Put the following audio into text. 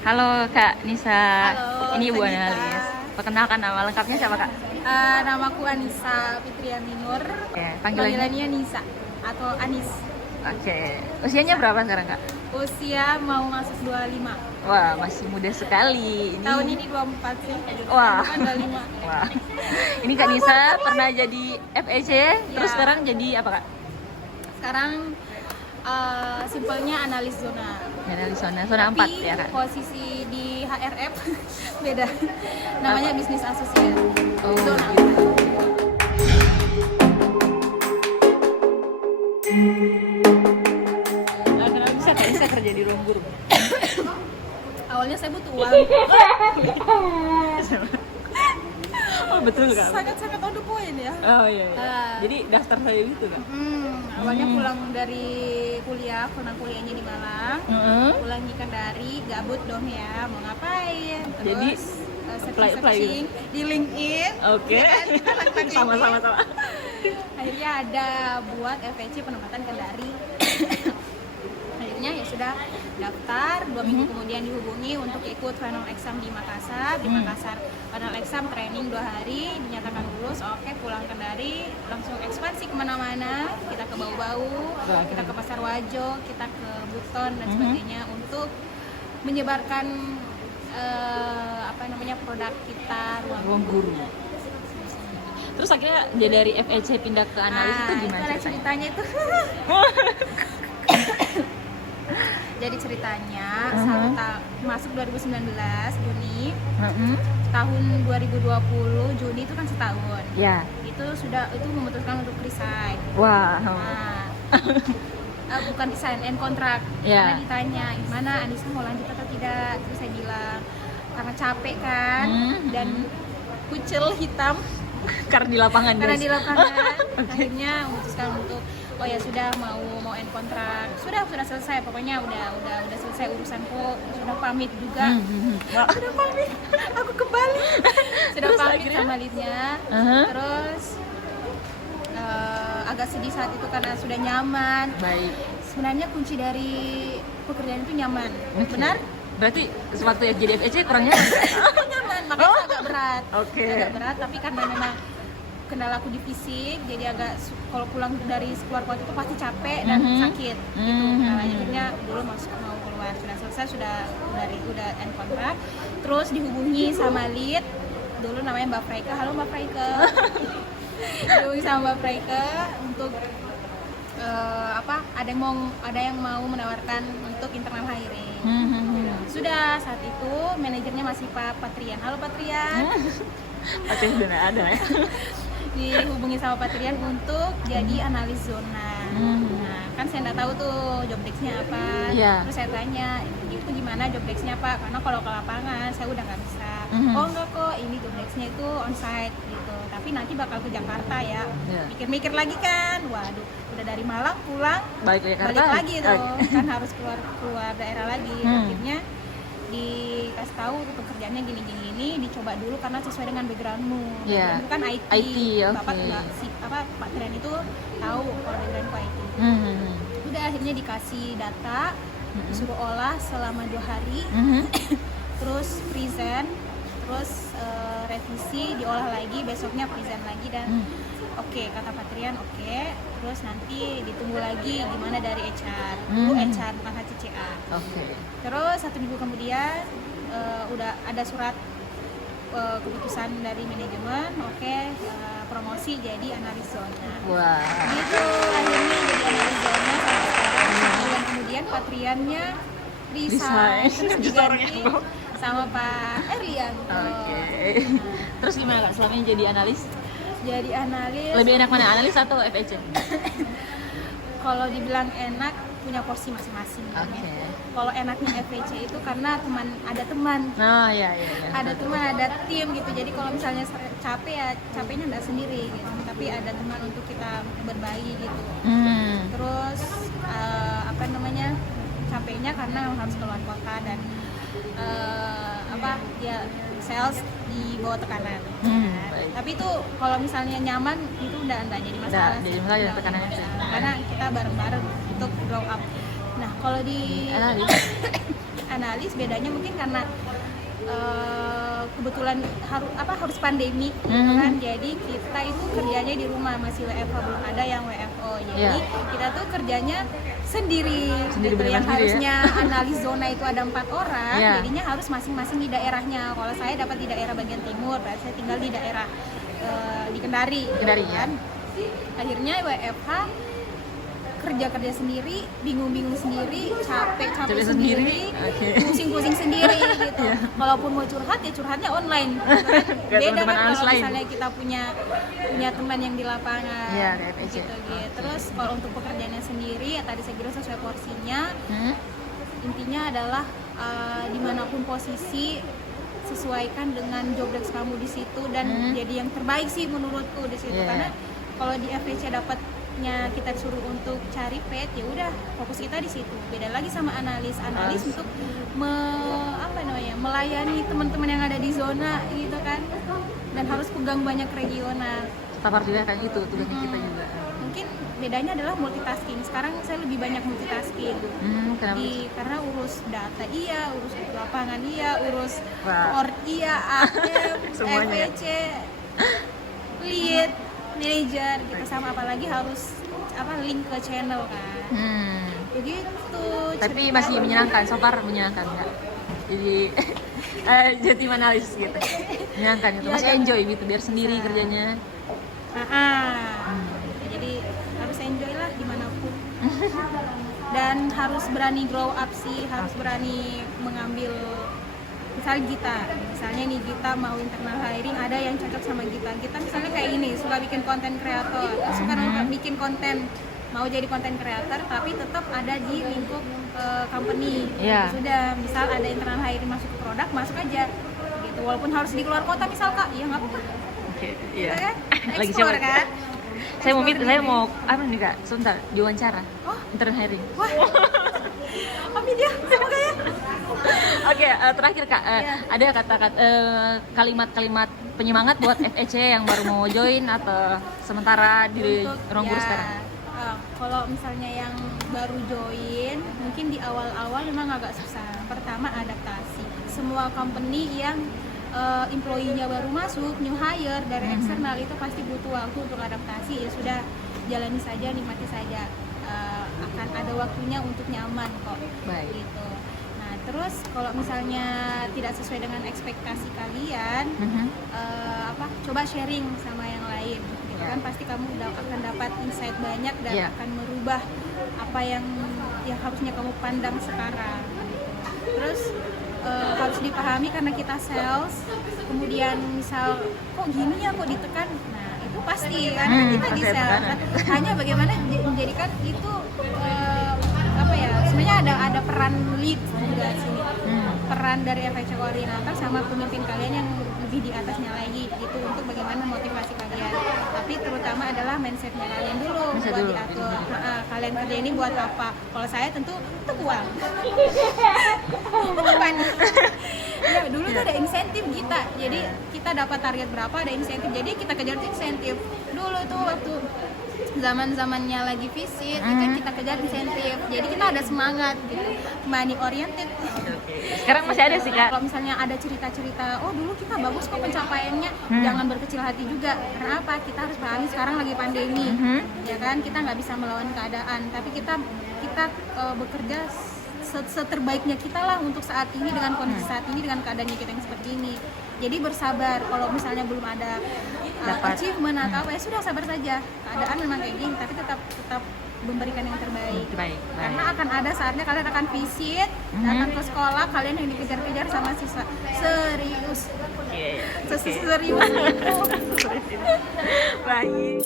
Halo Kak Nisa, Halo, ini Bu Sanita. Analis. Perkenalkan nama lengkapnya siapa Kak? Namaku Anissa Fitriani Nur. Oke, panggilannya? Panggilannya Nisa atau Anis. Oke, usianya berapa sekarang Kak? Usia mau masuk 25. Wah, masih muda sekali. Tahun ini 24 sih. Wah. Kan 25. Wah, ini Kak Nisa pernah jadi FEC, terus sekarang jadi apa Kak? Sekarang simpelnya analis zona. Analis zona 4 Tapi ya Kak? posisi di HRF beda. Namanya bisnis associate. Oh, Zona gitu. 4. Kenapa bisa Kak Nisa kerja di ruang guru? Awalnya saya butuh uang. Oh betul Kak? Sangat-sangat on the point ya. Oh iya, iya. Ah. Jadi daftar saya gitu Kak? Awalnya pulang dari kuliah, karena kuliahnya di Malang. Pulang di Kendari, gabut dong ya, mau ngapain? Terus Jadi, apply searching di LinkedIn. Oke. Ya kan, kita lagi Sama-sama. Akhirnya ada buat FEC penempatan Kendari. Akhirnya ya sudah daftar, 2 minggu kemudian dihubungi untuk ikut final exam di Makassar. Di Makassar final exam training 2 hari, dinyatakan lulus. Oke, pulang Kendari, langsung ekspansi kemana-mana. Kita ke Bau-Bau, kita ke Pasar Wajo, kita ke Buton dan sebagainya untuk menyebarkan produk kita Ruang guru. Terus akhirnya dia dari FEC pindah ke analis itu gimana ada ceritanya? ceritanya itu. Jadi ceritanya masuk 2019 Juni, tahun 2020 Juni itu kan setahun. Ya. Itu memutuskan untuk resign. Wah. Bukan resign, end kontrak. Ya. Karena ditanya gimana Anissa mau lanjut atau tidak, terus saya bilang karena capek kan dan kucel hitam Karena di lapangan karena guys. di lapangan. Akhirnya memutuskan untuk oh ya sudah mau end kontrak, sudah selesai, pokoknya udah selesai urusanku, sudah pamit juga. Sudah pamit, aku kembali. Sudah Terus pamit akhirnya? sama leadnya. Terus agak sedih saat itu karena sudah nyaman. Baik. Sebenarnya kunci dari pekerjaan itu nyaman. Oke. Benar? Berarti sewaktu ya jadi FEC kurang nyaman? Nyaman, makanya agak berat. Oke. Agak berat, tapi karena memang kendala aku di fisik, jadi kalau pulang dari keluar kota itu pasti capek dan sakit gitu. Nah, akhirnya dulu mau keluar, sudah selesai, udah end kontrak. Terus dihubungi sama lead, dulu namanya Mbak Freike. Halo Mbak Freike. Dihubungi sama Mbak Freike untuk ada yang mau menawarkan untuk internal hiring. Sudah saat itu manajernya masih Pak Patrian. Halo Patrian. Oke, sudah ada ya. Dihubungi sama Patrian untuk jadi analis zona. Nah, kan saya nggak tahu tuh job desk-nya apa. Iya. Terus saya tanya, itu gimana job desk-nya Pak? Karena kalau ke lapangan saya udah nggak bisa. Oh enggak kok, ini job desk-nya itu onsite gitu. Tapi nanti bakal ke Jakarta ya. Iya. Mikir-mikir lagi kan. Waduh, udah dari Malang pulang, Balik ke Jakarta. balik lagi tuh. Oke. Kan harus keluar daerah lagi. Akhirnya dikasih tahu pekerjaannya gini, dicoba dulu karena sesuai dengan backgroundmu. Iya. Backgroundmu kan IT, IT, Bapak oke. Pak Trian itu tahu kalau backgroundku IT. Udah akhirnya dikasih data, disuruh olah selama 2 hari, terus present, terus revisi, diolah lagi, besoknya present lagi dan oke, kata Patrian oke. Terus nanti ditunggu lagi gimana dari HR, dulu HR bukan HCCA. Oke. Terus 1 minggu kemudian udah ada surat keputusan dari manajemen, oke, promosi jadi analis zona. Wah. Gitu akhirnya jadi analis zona sampai sekarang. 1 bulan kemudian Patriannya resign, terus diganti sama Pak Erlianto. Oke. Terus gimana Kak selama ini jadi analis? Jadi analis. Lebih enak mana analis atau FEC? Kalau dibilang enak punya porsi masing-masing. Oke. Kalau enaknya FEC itu karena ada teman. Nah, ya. Ada teman, ada tim gitu. Jadi kalau misalnya capek ya capeknya nggak sendiri gitu. Tapi ada teman untuk kita berbagi gitu. Terus capeknya karena harus keluar kota dan sales di bawah tekanan. Baik. Tapi itu kalau misalnya nyaman itu udah enggak jadi masalah. Jadi masalah ya tekanannya sih. Karena kita bareng-bareng untuk grow up. Nah, kalau di Analis. analis bedanya mungkin karena kebetulan harus pandemi gitu kan, jadi kita itu kerjanya di rumah, masih WFH, belum ada yang WFO, jadi kita tuh kerjanya sendiri gitu. Yang harusnya analis zona itu ada 4 orang, jadinya harus masing-masing di daerahnya. Kalau saya dapat di daerah bagian timur, berarti saya tinggal di daerah di Kendari kan. Akhirnya WFH kerja sendiri, bingung sendiri, capek sendiri, pusing sendiri gitu. Walaupun mau curhat ya curhatnya online. Beda kan kalau misalnya kita punya teman yang di lapangan. Gitu. Terus kalau untuk pekerjaannya sendiri ya tadi saya kira sesuai porsinya. Intinya adalah dimanapun posisi sesuaikan dengan job desk kamu di situ dan jadi yang terbaik sih menurutku di situ. Karena kalau di FEC dapatnya kita suruh untuk cari pet, ya udah fokus kita di situ. Beda lagi sama analis untuk melayani teman-teman yang ada di zona gitu kan, dan harus pegang banyak regional. Tetap harus juga kayak gitu tugasnya kita juga. Mungkin bedanya adalah multitasking. Sekarang saya lebih banyak multitasking. Karena urus data urus lapangan urus port ATM, FEC, lead, manager gitu, sama apalagi harus link ke channel kan. Begitu. Tapi masih menyenangkan, so far menyenangkan nggak? Jadi tim analis gitu. Menyenangkan gitu. Masih enjoy gitu biar sendiri kerjanya. Jadi harus enjoy lah dimanapun. Dan harus berani grow up sih, harus berani mengambil misalnya nih Gita mau internal hiring, ada yang cocok sama Gita misalnya kayak ini, suka bikin konten kreator, suka bikin konten, mau jadi konten kreator tapi tetap ada di lingkup company. Sudah misal ada internal hiring masuk ke produk, masuk aja gitu, walaupun harus di luar kota misal Kak, ya nggak apa-apa. Kan? Lagi Explore kan. Saya mau apa nih Kak, sebentar diwawancara internal hiring. Amin ya, semoga ya. Oke, terakhir Kak, ada kata-kata kalimat-kalimat penyemangat buat FEC yang baru mau join atau sementara di ruang guru sekarang? Kalau misalnya yang baru join, mungkin di awal-awal memang agak susah. Pertama adaptasi. Semua company yang employee-nya baru masuk, new hire dari eksternal itu pasti butuh waktu untuk adaptasi. Ya sudah, jalani saja, nikmati saja. Akan ada waktunya untuk nyaman kok. Baik. Gitu. Nah, terus kalau misalnya tidak sesuai dengan ekspektasi kalian, coba sharing sama yang lain. Gitu kan pasti kamu akan dapat insight banyak dan akan merubah apa yang harusnya kamu pandang sekarang. Terus harus dipahami karena kita sales, kemudian misal kok gini ya, kok ditekan, nah itu pasti karena kita di sales. Hanya bagaimana menjadikan itu sebenarnya ada peran lead juga sini, peran dari FEC koordinator sama pemimpin kalian yang lebih di atasnya lagi gitu, untuk bagaimana motivasi kalian. Tapi terutama adalah mindsetnya kalian dulu buat diatur. Kalian kerja ini buat apa? Kalau saya tentu untuk uang. Bukan. Ya dulu tuh ada insentif kita, jadi kita dapat target berapa ada insentif, jadi kita kejar tuh insentif. Dulu tuh waktu zaman-zamannya lagi visit itu kita kejar insentif, jadi kita ada semangat gitu, money oriented. Sekarang masih ada sih Kak. Kalau misalnya ada cerita-cerita, oh dulu kita bagus kok pencapaiannya, jangan berkecil hati juga. Karena apa? Kita harus pahami sekarang lagi pandemi, ya kan, kita nggak bisa melawan keadaan, tapi kita bekerja seterbaiknya kita lah untuk saat ini, dengan kondisi saat ini, dengan keadaannya kita yang seperti ini. Jadi bersabar, kalau misalnya belum ada achievement atau apa, ya sudah sabar saja. Keadaan memang kayak gini, tapi tetap memberikan yang terbaik. Baik. Karena akan ada saatnya kalian akan visit, datang ke sekolah, kalian yang dikejar-kejar sama siswa. Serius. Serius. Baik.